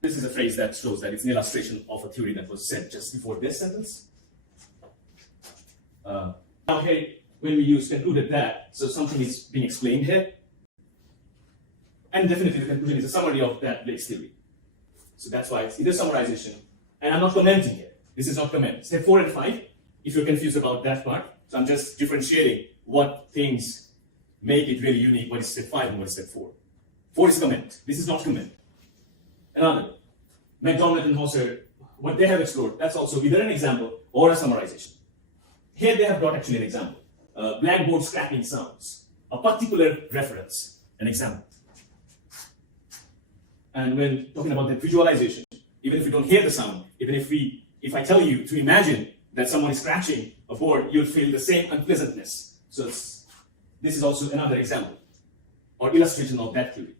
This is a phrase that shows that it's an illustration of a theory that was said just before this sentence. Now here, when we use concluded that, so something is being explained here. And definitely the conclusion is a summary of that Blake's theory. So that's why it's either summarization, and I'm not commenting here. This is not comment. Step 4 and 5, if you're confused about that part, so I'm just differentiating what things make it really unique, what is step 5 and what is step 4. 4 is comment. This is not comment. Another, McDonald and Hauser, what they have explored, that's also either an example or a summarization. Here they have brought actually an example. Blackboard scrapping sounds, a particular reference, an example. And when talking about that visualization, even if you don't hear the sound, even if I tell you to imagine that someone is scratching a board, you'll feel the same unpleasantness. So this is also another example or illustration of that theory.